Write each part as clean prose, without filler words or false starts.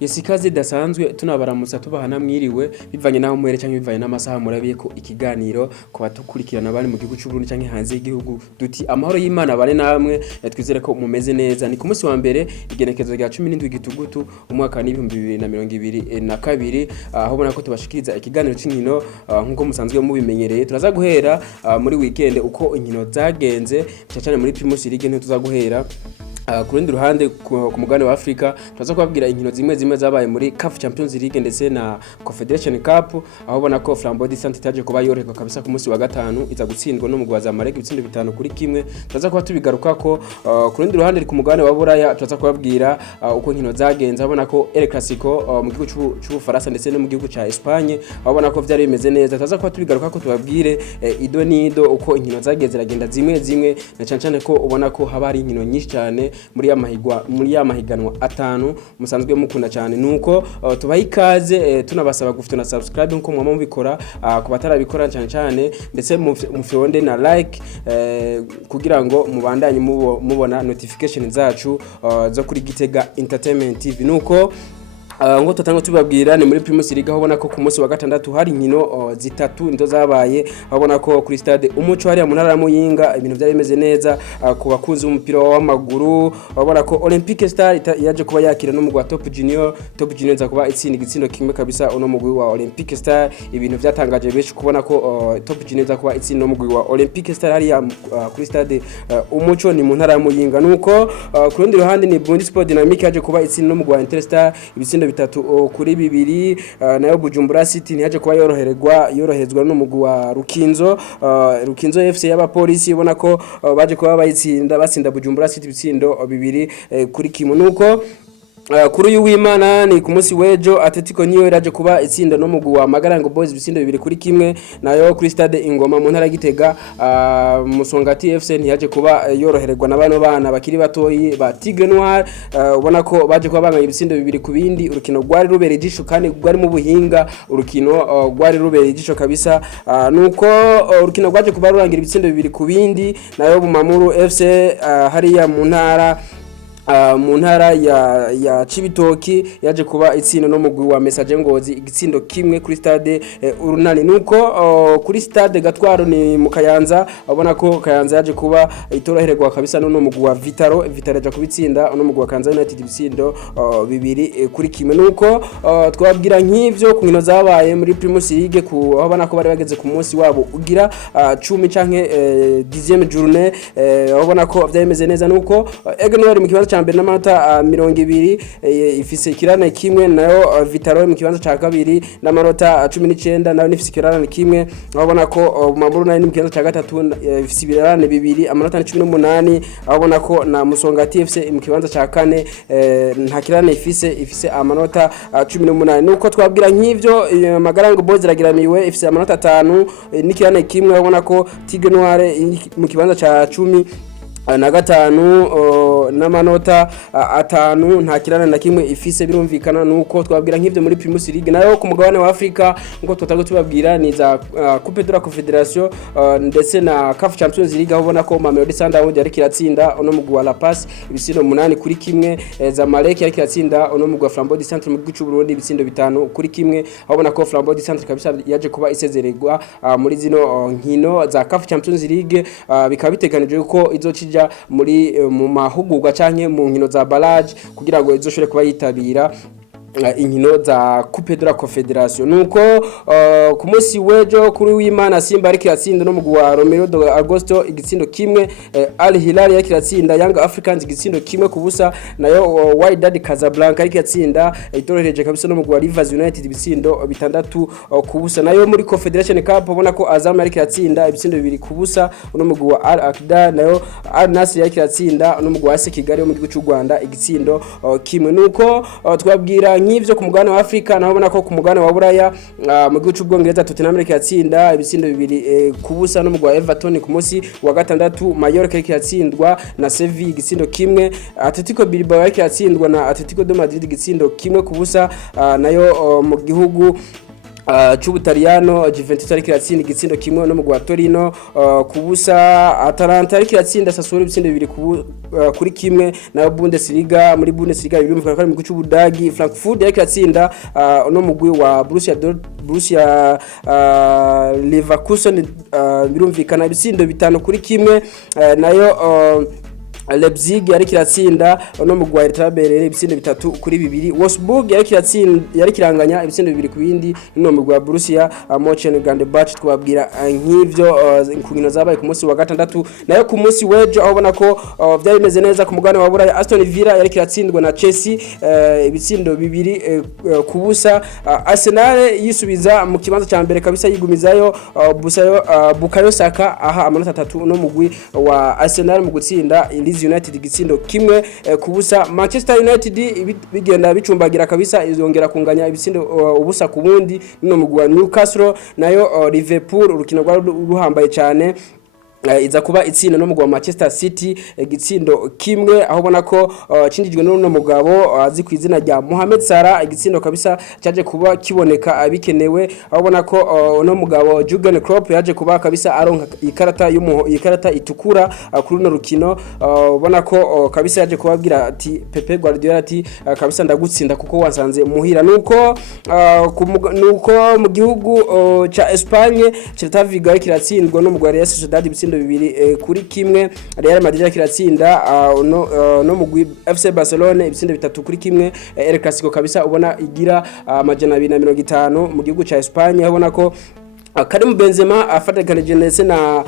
Yesikaze dasanzwe tunabaramutsa tubahana mwiriwe bivanye naho muhere canke bivanye n'amasaha murabiye ko ikiganiro ko batukurikirana bari mu gihugu cy'u Burundi canke hanze y'igihugu duti amahoro y'Imana bane namwe twizere ko mumeze neza ni ku munsi wa mbere igenekezo rya 17 gitugutu umwaka wa 2022 aho bona ko tubashikiriza ikiganiro c'inkino nkuko musanzwe mubimenyereye turaza guhera muri weekend uko inkino zagenze cyane muri Primus League ntituzaguhera ku rundi ruhande ku mugabane wa Afrika turaza kubabwira inkino zimwe zabaye muri CAF Champions League ndetse na Confederation Cup aho bona ko Flambeau du Centre itaje kuba yoreka kabisa ku munsi wa gatanu iza gutsindwa no mugwa za Marek ibitsindo 5 kuri kimwe turaza kuba tubigaruka ko ku rundi ruhande ku mugabane wa Buraya turaza kubabwira uko inkino zagenze abona ko El Clasico mu gihugu cy'u Faransa ndetse no mu gihugu ca Espagne abona ko vyari bimeze neza turaza kuba tubigaruka ko tubabwire ido nido uko inkino zagenze ragenda zimwe na cyane ko ubona ko haba ari inkino nyinshi cyane muri ya mahiganwa atanu musanzwe mukunda cyane nuko tubaha ikaze tunabasaba gufitana subscribe nko mwama mubikora ku batarabikora cyane ndetse mufyonde na like kugira ngo mubandanye mubona notification zacu zo kuri Gitega Entertainment TV nuko ngo tutango tubabwira ni muri Primus League aho bona ko ku munsi wa gatandatu hari inkino zitatu ndo zabaye abona ko kuri stade Umuco hari mu ntara Muyinga ibintu byari bimeze neza ku bakunzi b'umupira w'amaguru abona ko Olympic Star yaje kuba yakira no mu gwa Top Junior za kuba igitsindo kimwe kabisa uno mugwi wa Olympic Star ibintu byatangaje benshi kubona ko Top Junior za kuba no mugwi wa Olympic Star hari kuri stade Umuco ni mu ntara Muyinga nuko ku rundi ruhande ni Burundi Sport Dynamic yaje kuba no mugwi wa Interstar ibitsindo bitatu kuri bibiri nayo Bujumbura City ntiyaje kuba yoroherezwa no mugwi wa Rukinzo FC y'abapolisi ubona ko baje kuba batsinda Bujumbura City ibitsindo bibiri kuri kimwe nuko kuri uyu w'Imana ni ku munsi wejo Atletico niyo iraje kuba itsinda no mugwi wa Magarango Boys ibitsindo bibiri kuri kimwe nayo kuri stade Ingoma mu ntara Gitega Musongati FC ntiyaje kuba yoroherezwa nabano bana bakiri batoyi ba Tigre Noir ubona ko baje kuba banganya ibitsindo bibiri ku bindi urukino rwari rubereye ijisho kandi rwari mu buhinga urukino rwari rubereye ijisho kabisa nuko urukino rwaje kuba rurangira ibitsindo bibiri ku bindi nayo Bumamuru FC hariya mu ntara ya Cibitoki yaje kuba itsindo no mugwi wa Message Ngozi igitsindo kimwe kuri stade Urunani nuko kuri stade Gatwaro ni mu Kayanza abona ko Kayanza yaje kuba itoroherezwa kabisa no mugwi wa Vitaro yaje kubitsinda no mugwi wa Kayanza United ibitsindo bibiri kuri kimwe nuko twabwira nk'ivyo ku nkino zabaye muri Primus League aho bana ko bari bageze ku munsi wabo ugira 10 canke 10e journée abona ko vyameze neza nuko Egenwari mu kibanza mbere n'amanota 20 ifise kirane kimwe nayo Vitaro mu kibanza ca kabiri n'amanota 19 nayo nifise kirane kimwe abona ko Maburu nayo mu kibanza ca gatatu ifise ibirane bibiri amanota 18 abona ko na Musongati FC mu kibanza ca kane nta kirane ifise amanota 18 nuko twabwira nk'ivyo Magarango Boys ragiramiwe ifise amanota 5 n'ikirane kimwe abona ko Tigre Noir mu kibanza ca 10 na gatanu n'amanota 5 nta kirana na kimwe ifise birumvikana nuko twabwira nk'ivyo muri Primus League nayo ku mugabane wa Afrika ngo tutago tubabwira ni za Coupe de la Confederation ndetse na CAF Champions League aho ubona ko Mamelodi Sundowns yari kiratsinda ono mugwi wa La Paz ibitsindo 8 kuri kimwe za Marek yari kiratsinda ono mugwi wa Flambeau du Centre mu gihugu cy'u Burundi ibitsindo 5 kuri kimwe aho ubona ko Flambeau du Centre kabisa yaje kuba isezererwa muri zino nkino za CAF Champions League bikaba biteganijwe ko izocija muri mu mahugurwa canke mu nkino za barrage kugira ngo izoshore kuba yitabira inkino za Coupe de la Confederation nuko ku munsi wejo kuri w'Imana Simba ari kiratsinda no mugwi wa Romero de Agosto igitsindo kimwe Al Hilal yari kiratsinda Young Africans igitsindo kimwe kubusa nayo Wydad Casablanca ari kiratsinda itorohereje kabisa no mugwi wa Rivers United ibitsindo 6 kubusa nayo muri Confederation Cup ubona ko Azam yari kiratsinda ibitsindo 2 kubusa no mugwi wa Al Aqda nayo Al Nassr yari kiratsinda no mugwi wa AS Kigali mu gihugu cy'u Rwanda igitsindo kimwe nuko twabwira nk'ivyo ku mugabane wa Afrika naho ubona ko ku mugabane wa Buraya mu gihugu cy'Ubwongereza Tottenham yatsinda ibitsindo 2 kubusa no mugwa Everton ku munsi wa gatandatu Mallorca yatsindwa na Sevilla igitsindo kimwe Atletico Bilbao yatsindwa na Atletico de Madrid igitsindo kimwe kubusa nayo mu gihugu c'Ubutaliyano Juventus ariko iratsinda igitsindo kimwe no mu gwa Torino kubusa. Atalanta ariko iratsinda Sassuolo ibitsindo bibiri kuri kimwe na Bundesliga. Muri Bundesliga birumvikana ko ari mu c'Ubudagi Frankfurt ariko iratsinda no mugwi wa Borussia Leverkusen birumvikana ibitsindo bitanu kuri kimwe. Nayo Leipzig yariko iratsinda no mu gwa Hertha Berlin ibitsindo bitatu kuri bibiri. Wolfsburg yariko iranganya ibitsindo bibiri ku bindi no mu gwa Borussia Mönchengladbach. Twabwira nk'ivyo inkino zabaye ku munsi wa gatandatu. Nayo ku munsi wejo aho bona ko byari bimeze neza ku mugane wa Buraya. Aston Villa yariko iratsindwa na Chelsea ibitsindo bibiri kubusa. Arsenal yisubiza mu kibanza ca mbere kabisa yigumizayo Bukayo Saka aha amanota 3 no mugwi wa Arsenal mu gutsinda Leeds United igitsindo kimwe kubusa. Manchester United bigenda bicumbagira kabisa izongera kunganya ibitsindo ubusa ku bundi no mugwa Newcastle. Nayo Liverpool urukino rwa ruhambaye cyane iza kuba itsinda no mugwa Manchester City igitsindo kimwe aho bona ko cinjijwe no mugabo azi ku izina rya Mohamed Salah igitsindo kabisa cyaje kuba kiboneka abikenewe aho bona ko no mugabo Jurgen Klopp yaje kuba kabisa aronka ikarata itukura kuri no rukino. Bona ko kabisa yaje kubabwira ati Pepe Guardiola ati kabisa ndagutsinda kuko wasanze muhira. Nuko mu gihugu ca Espagne Celta Vigo kiratsindwa no mugwa Real Sociedad bibiri kuri kimwe. Real Madrid kiratsinda no mugwi FC Barcelona ibitsindo bitatu kuri kimwe. El Clasico kabisa ubona igira amajana 250 mu gihugu ca Espagne. Abona ko Karim Benzema afataganije ndetse na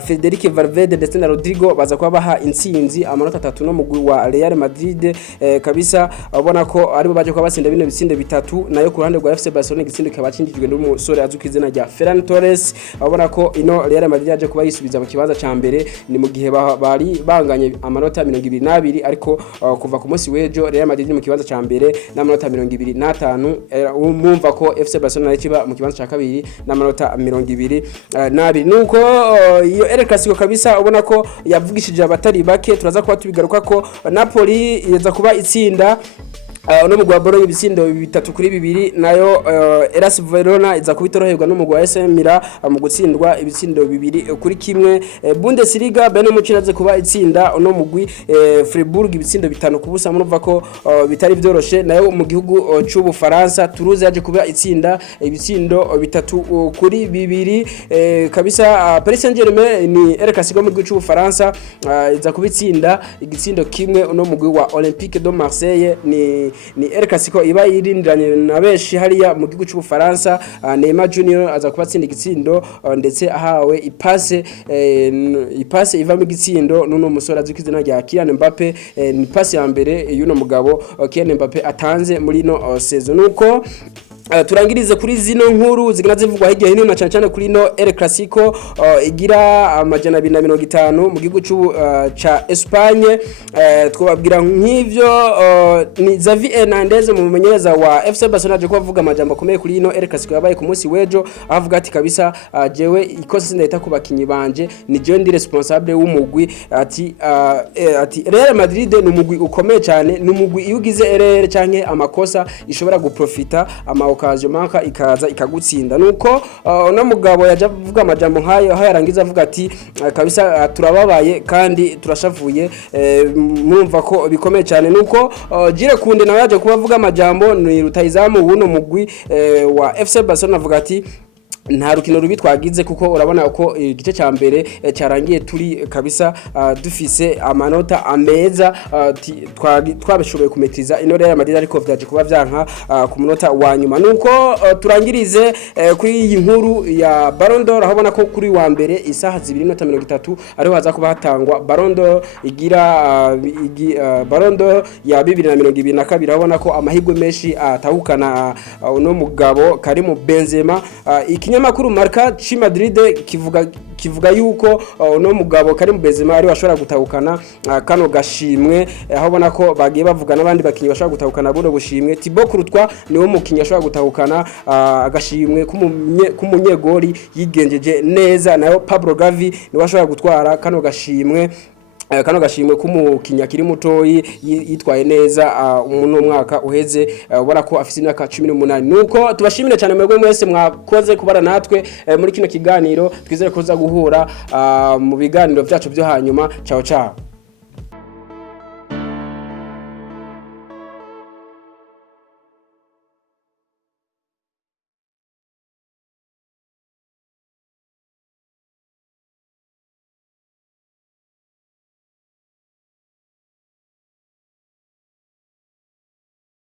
Federico Valverde ndetse na Rodrigo baza kuba baha intsinzi amanota 3 no mugwi wa Real Madrid kabisa. Abona ko aribo baje kuba batsinda bino bitsinde bitatu. Nayo ku ruhande rwa FC Barcelona igitsindo kibacindijwe n'umusore azukizina rya Ferran Torres. Abona ko ino Real Madrid yaje kuba yisubiza mu kibanza ca mbere ni mu gihe bari banganye amanota 22 ariko kuva ku munsi wejo Real Madrid mu kibanza ca mbere n'amanota 25. Umumva ko FC Barcelona ikiba mu kibanza ca kabiri n'amanota 22. Nuko iyo El Clasico kabisa ubona ko yavugishije abatari bake. Turaza kuba tubigaruka ko Napoli yeza kuba itsinda no mugwa Bologna ibitsindo bitatu kuri bibiri. Nayo Hellas Verona iza kubitoroherwa no mugwa AC Milan mu gutsindwa ibitsindo bibiri kuri kimwe. Bundesliga Bayern Munich iraze kuba itsinda no mugwi Freiburg ibitsindo bitanu kubusa. Murumva ko bitari byoroshe. Nayo mu gihugu c'ubu Faransa Toulouse yaje kuba itsinda ibitsindo bitatu kuri bibiri kabisa. Paris Saint-Germain ni El Clasico mu gihugu c'ubu Faransa iza kuba itsinda igitsindo kimwe no mugwi wa Olympique de Marseille. Ni El Clasico iba irindiranye na beshi hariya mu gihugu c'u Faransa. Neymar Junior aza kubatsinda igitsindo ndetse ahawe ipase iva mu gitsindo nuno musore azukizina rya Kylian Mbappe. Ni pase ya mbere y'uno mugabo Kylian Mbappe atanze muri no season. Nuko turangirize kuri zino nkuru zigana zivugwa hirya hino na cyane kuri no El Clasico igira amajana 250 mu gihugu ca Espagne. Twababwira nk'ivyo ni Xavi Hernandez mu mumenyereza wa FC Barcelona aje kuvuga amajambo akomeye kuri no El Clasico yabaye ku munsi wejo avuga ati kabisa jewe ikosa sindahita ku bakinyi banje ni jewe ndi responsable w'umugwi. Ati Real Madrid ni umugwi ukomeye cyane, ni umugwi iyo ugize erreur canke amakosa ishobora guprofita okazo manka ikaza ikagutsinda. Nuko no mugabo yaje avuga amajambo nkayo aho yarangiza avuga ati kabisa turababaye kandi turashavuye. Murumva ko bikomeye cyane. Nuko Jire Kunde nawe yaje kubavuga amajambo ni rutayizamu wuno mugwi wa FC Barcelona avuga ati nta rukino rubi twagize kuko urabona uko igice ca mbere cyarangiye turi kabisa dufise amanota ameza twabishoboye kumetriza ino Real Madrid ariko vyaje kuba vyanka ku munota wa nyuma. Nuko turangirize kuri iyi nkuru ya Ballon d'Or ahabona ko kuri wa mbere isaha 2:30 ariho haza kuba hatangwa Ballon d'Or igira Ballon d'Or ya 2022 ahabona ko amahigwe menshi atahukana no mugabo Karim Benzema. Ikinyamakuru Marca ci Madrid kivuga yuko no mugabo Karim Benzema ari washobora gutahukana kano gashimwe aho bona ko bagiye bavuga nabandi bakinyi bashobora gutahukana buno bushimwe. Thibaut Courtois niwe mukinyi ashobora gutahukana agashimwe kumunyegori yigenjeje neza. Nayo Pablo Gavi niwe ashobora gutwara kano gashimwe kano gashimwe k'umukinya kiri mutoyi yitwaye neza umuntu mwaka uheze ubona ko afite imyaka 18 nuko tubashimire cyane mwebwe mwese mwakoze kubara natwe muri kino kiganiro twizere ko za guhura mu biganiro byacu byo hanyuma ciao ciao